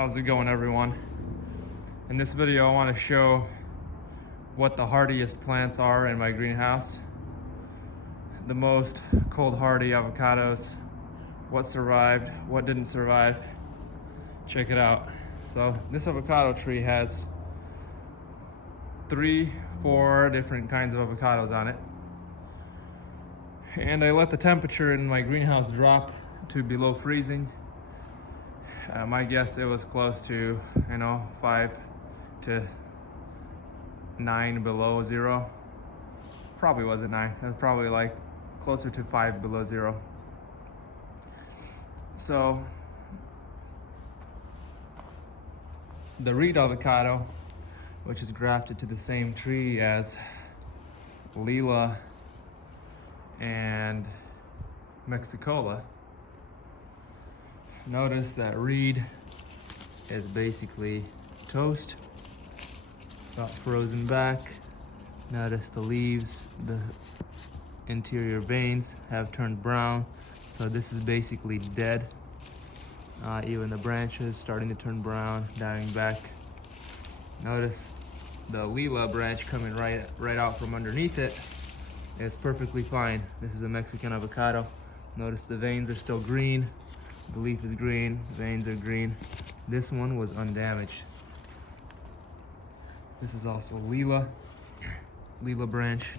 How's it going, everyone? In this video I want to show what the hardiest plants are in my greenhouse. The most cold hardy avocados, what survived, what didn't survive. Check it out. So this avocado tree has 3-4 different kinds of avocados on it. And I let the temperature in my greenhouse drop to below freezing. My guess it was close to, 5 to 9 below zero. Probably wasn't 9, it was probably like closer to 5 below zero. So the Reed avocado, which is grafted to the same tree as Lila and Mexicola. Notice that Reed is basically toast, got frozen back. Notice the leaves, the interior veins have turned brown, so this is basically dead. Even the branches starting to turn brown, dying back. Notice the Lila branch coming right out from underneath it is perfectly fine. This is a Mexican avocado. Notice the veins are still green. The leaf is green, the veins are green. This one was undamaged. This is also Lila branch.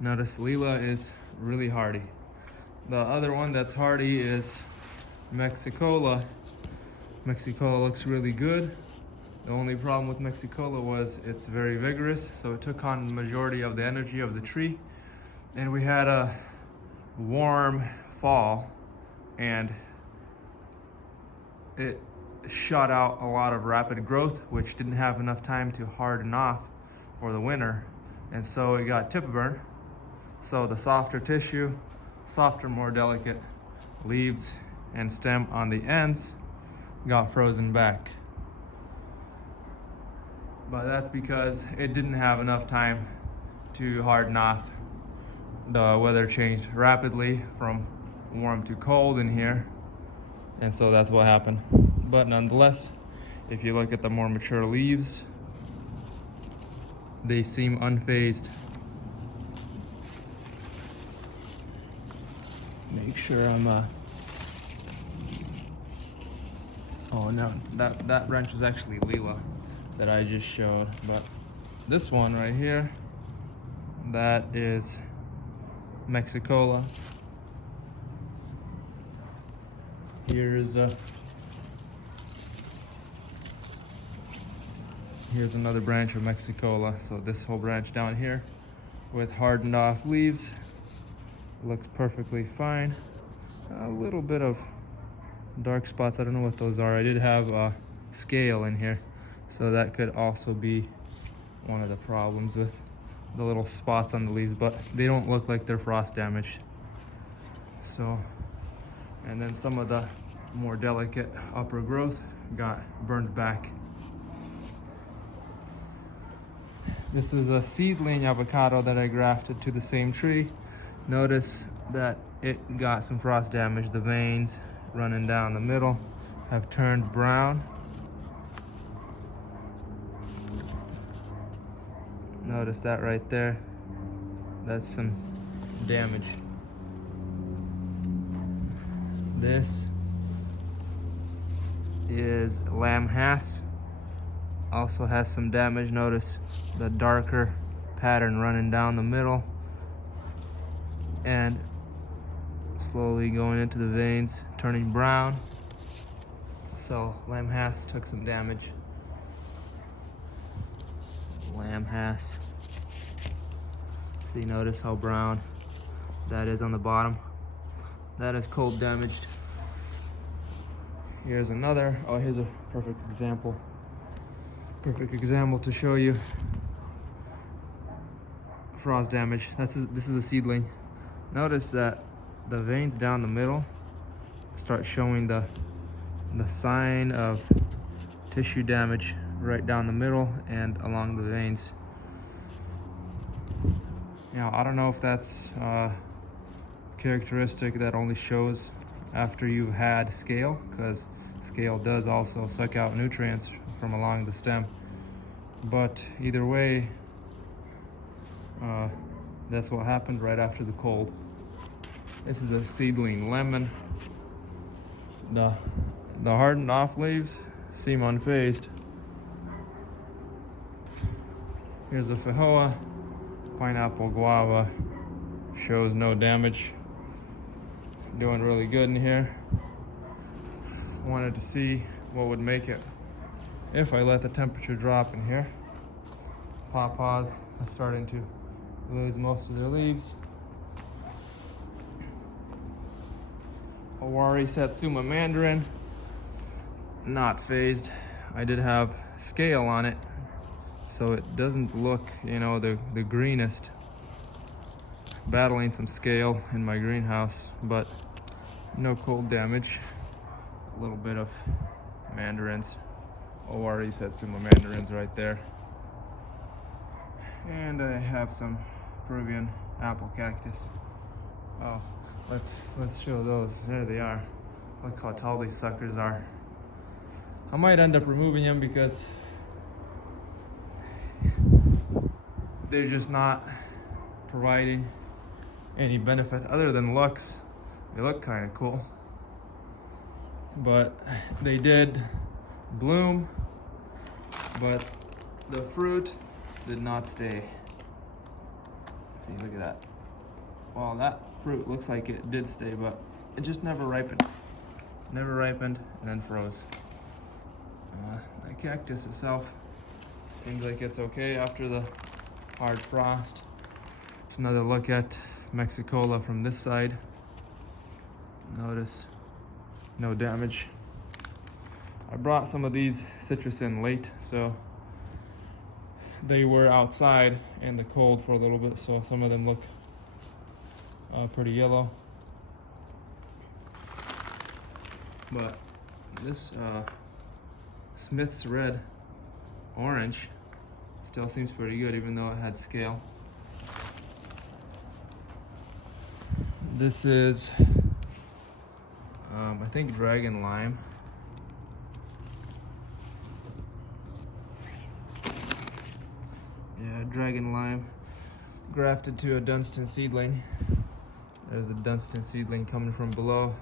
Notice Lila is really hardy. The other one that's hardy is Mexicola. Mexicola looks really good. The only problem with Mexicola was it's very vigorous, so it took on the majority of the energy of the tree. And we had a warm fall, and it shot out a lot of rapid growth, which didn't have enough time to harden off for the winter. And so it got tip burn. So the softer tissue, softer, more delicate leaves and stem on the ends got frozen back. But that's because it didn't have enough time to harden off. The weather changed rapidly from warm to cold in here, and so that's what happened. But nonetheless, if you look at the more mature leaves, they seem unfazed. Make sure I'm oh no, that branch was actually Lila that I just showed, but this one right here, that is Mexicola. Here's another branch of Mexicola. So this whole branch down here with hardened off leaves looks perfectly fine. A little bit of dark spots, I don't know what those are. I did have a scale in here, so that could also be one of the problems with the little spots on the leaves, but they don't look like they're frost damaged. So, and then some of the more delicate upper growth got burned back. This is a seedling avocado that I grafted to the same tree. Notice that it got some frost damage. The veins running down the middle have turned brown. Notice that right there. That's some damage. This is lamb hass. Also has some damage. Notice the darker pattern running down the middle and slowly going into the veins, turning brown. So lamb hass took some damage. Lamb hass. So you notice how brown that is on the bottom. That is cold damaged. Here's another. Oh, here's a perfect example. Perfect example to show you frost damage. This is a seedling. Notice that the veins down the middle start showing the sign of tissue damage right down the middle and along the veins. I don't know if that's characteristic that only shows after you've had scale, because Scale does also suck out nutrients from along the stem. But either way, that's what happened right after the cold. This is a seedling lemon. The hardened off leaves seem unfazed. Here's a feijoa, pineapple guava, shows no damage. Doing really good in here. Wanted to see what would make it if I let the temperature drop in here. Pawpaws are starting to lose most of their leaves. Owari Satsuma mandarin, not phased. I did have scale on it, so it doesn't look, you know, the greenest. Battling some scale in my greenhouse, but no cold damage. A little bit of mandarins, Owari Satsuma mandarins right there. And I have some Peruvian apple cactus. Oh, let's show those. There they are. Look how tall these suckers are. I might end up removing them because they're just not providing any benefit other than looks. They look kind of cool, but they did bloom, but the fruit did not stay. See, look at that. Well, that fruit looks like it did stay, but it just never ripened. Never ripened and then froze. The cactus itself seems like it's okay after the hard frost. Just another look at Mexicola from this side. Notice no damage. I brought some of these citrus in late, so they were outside in the cold for a little bit, so some of them look pretty yellow. But this Smith's Red Orange still seems pretty good, even though it had scale. This is, I think, Dragon Lime. Yeah, Dragon Lime grafted to a Dunstan seedling. There's the Dunstan seedling coming from below.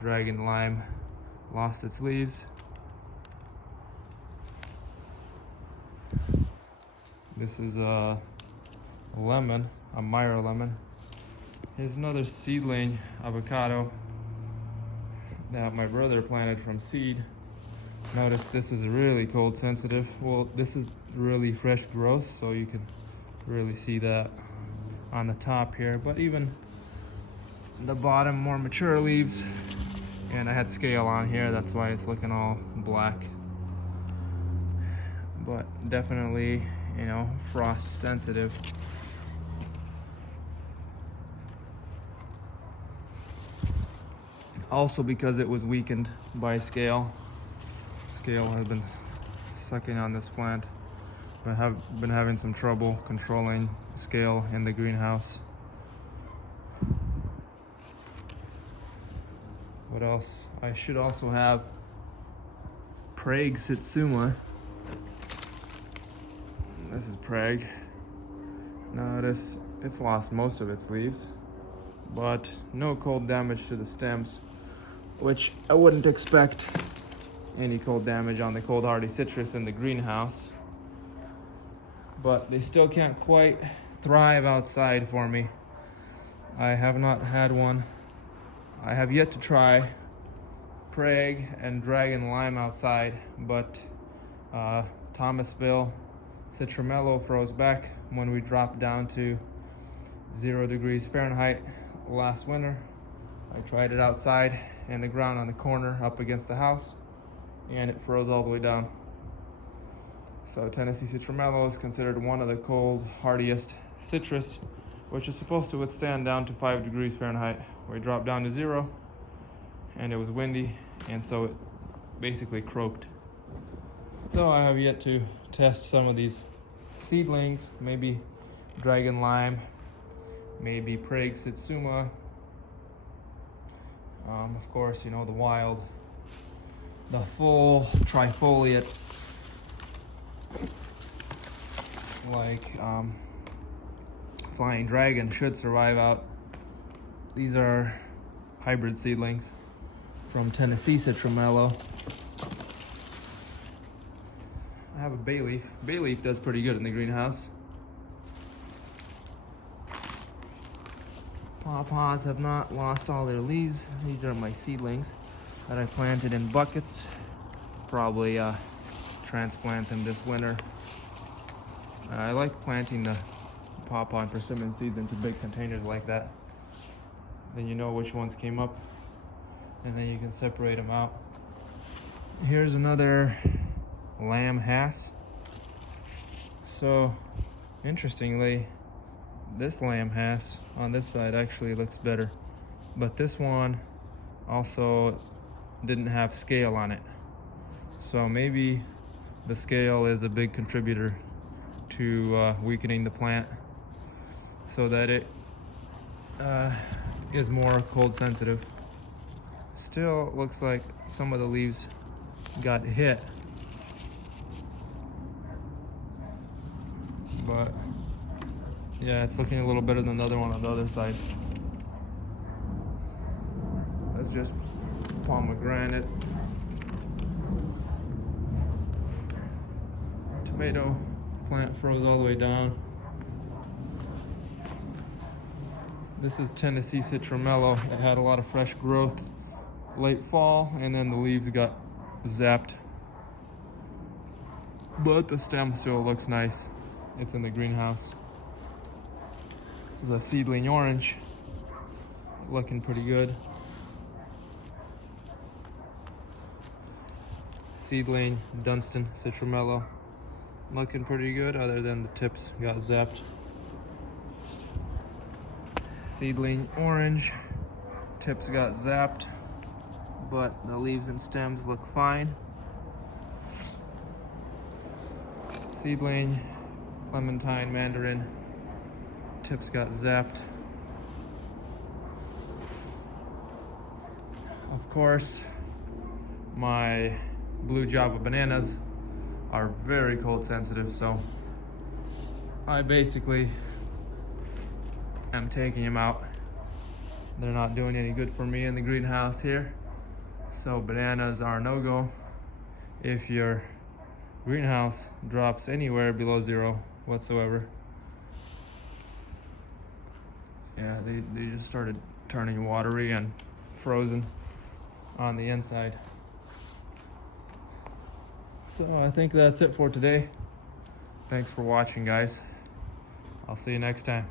Dragon Lime lost its leaves. This is a lemon, a Myra lemon. Here's another seedling avocado that my brother planted from seed. Notice this is really cold sensitive. Well, this is really fresh growth, so you can really see that on the top here, but even the bottom, more mature leaves. And I had scale on here, that's why it's looking all black. But definitely, you know, frost sensitive. Also because it was weakened by scale. Scale has been sucking on this plant. I have been having some trouble controlling scale in the greenhouse. What else? I should also have Prague Satsuma. This is Prague. Notice it's lost most of its leaves, but no cold damage to the stems, which I wouldn't expect any cold damage on the Cold Hardy citrus in the greenhouse. But they still can't quite thrive outside for me. I have not had one. I have yet to try Prague and Dragon Lime outside, but Thomasville Citrumelo froze back when we dropped down to 0 degrees Fahrenheit last winter. I tried it outside in the ground on the corner up against the house, and it froze all the way down. So Tennessee Citrumelo is considered one of the cold hardiest citrus, which is supposed to withstand down to 5 degrees Fahrenheit. We dropped down to 0, and it was windy, and so it basically croaked. So I have yet to test some of these seedlings, maybe Dragon Lime, maybe Prague Satsuma. Of course, you know, the wild the full trifoliate, like Flying Dragon, should survive out. These are hybrid seedlings from Tennessee Citramello. I have a bay leaf. Bay leaf does pretty good in the greenhouse. Pawpaws have not lost all their leaves. These are my seedlings that I planted in buckets. Probably transplant them this winter. I like planting the pawpaw and persimmon seeds into big containers like that. Then you know which ones came up, and then you can separate them out. Here's another lamb hass. So interestingly, this lamb hass on this side actually looks better, but this one also didn't have scale on it. So maybe the scale is a big contributor to weakening the plant so that it is more cold sensitive. Still looks like some of the leaves got hit, but yeah, it's looking a little better than the other one on the other side. That's just pomegranate. Tomato plant froze all the way down. This is Tennessee Citramello. It had a lot of fresh growth late fall, and then the leaves got zapped. But the stem still looks nice. It's in the greenhouse. This is a seedling orange, looking pretty good. Seedling Dunstan Citramello, looking pretty good, other than the tips got zapped. Seedling orange, tips got zapped, but the leaves and stems look fine. Seedling Clementine Mandarin, tips got zapped. Of course, my blue Java bananas are very cold sensitive, so I basically am taking them out. They're not doing any good for me in the greenhouse here, so bananas are no-go if your greenhouse drops anywhere below 0 whatsoever. Yeah, they just started turning watery and frozen on the inside. So I think that's it for today. Thanks for watching, guys. I'll see you next time.